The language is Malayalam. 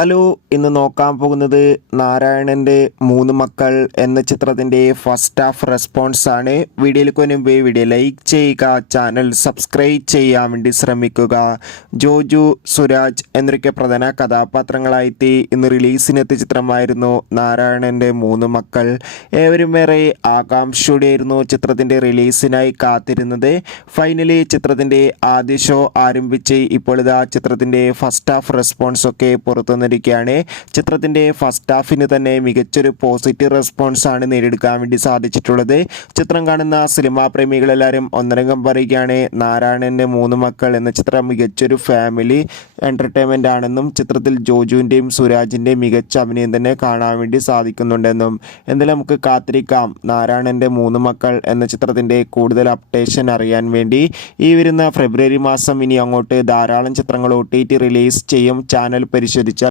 ഹലോ, ഇന്ന് നോക്കാൻ പോകുന്നത് നാരായണൻ്റെ മൂന്ന് മക്കൾ എന്ന ചിത്രത്തിൻ്റെ ഫസ്റ്റ് ഹാഫ് റെസ്പോൺസ് ആണ്. വീഡിയോയിലേക്ക് മുൻപ് വീഡിയോ ലൈക്ക് ചെയ്യുക, ചാനൽ സബ്സ്ക്രൈബ് ചെയ്യാൻ വേണ്ടി ശ്രമിക്കുക. ജോജു, സുരാജ് എന്നൊക്കെ പ്രധാന കഥാപാത്രങ്ങളായിട്ട് ഇന്ന് റിലീസിനെത്തിയ ചിത്രമായിരുന്നു നാരായണൻ്റെ മൂന്ന് മക്കൾ. ഏവരും ഏറെ ആകാംക്ഷയോടെയായിരുന്നു ചിത്രത്തിൻ്റെ റിലീസിനായി കാത്തിരുന്നത്. ഫൈനലി ചിത്രത്തിൻ്റെ ആദ്യ ഷോ ആരംഭിച്ച് ഇപ്പോൾ ഇതാ ചിത്രത്തിൻ്റെ ഫസ്റ്റ് ഹാഫ് റെസ്പോൺസ് ഒക്കെ പുറത്തുനിന്ന് ചിത്രത്തിന്റെ ഫസ്റ്റ് ഹാഫിന് തന്നെ മികച്ചൊരു പോസിറ്റീവ് റെസ്പോൺസ് ആണ് നേടിയെടുക്കാൻ വേണ്ടി സാധിച്ചിട്ടുള്ളത്. ചിത്രം കാണുന്ന സിനിമാ പ്രേമികളെല്ലാവരും ഒന്നടങ്കം പറയുകയാണ് നാരായണന്റെ മൂന്ന് മക്കൾ എന്ന ചിത്രം മികച്ചൊരു ഫാമിലി എന്റർടൈൻമെന്റ് ആണെന്നും ചിത്രത്തിൽ ജോജുവിന്റെയും സുരാജിന്റെയും മികച്ച അഭിനയം തന്നെ കാണാൻ വേണ്ടി സാധിക്കുന്നുണ്ടെന്നും. എന്തായാലും നമുക്ക് കാത്തിരിക്കാം നാരായണന്റെ മൂന്ന് മക്കൾ എന്ന ചിത്രത്തിന്റെ കൂടുതൽ അപ്ഡേഷൻ അറിയാൻ വേണ്ടി. ഈ വരുന്ന ഫെബ്രുവരി മാസം ഇനി അങ്ങോട്ട് ധാരാളം ചിത്രങ്ങൾ OTT റിലീസ് ചെയ്യും. ചാനൽ പരിശോധിച്ചാൽ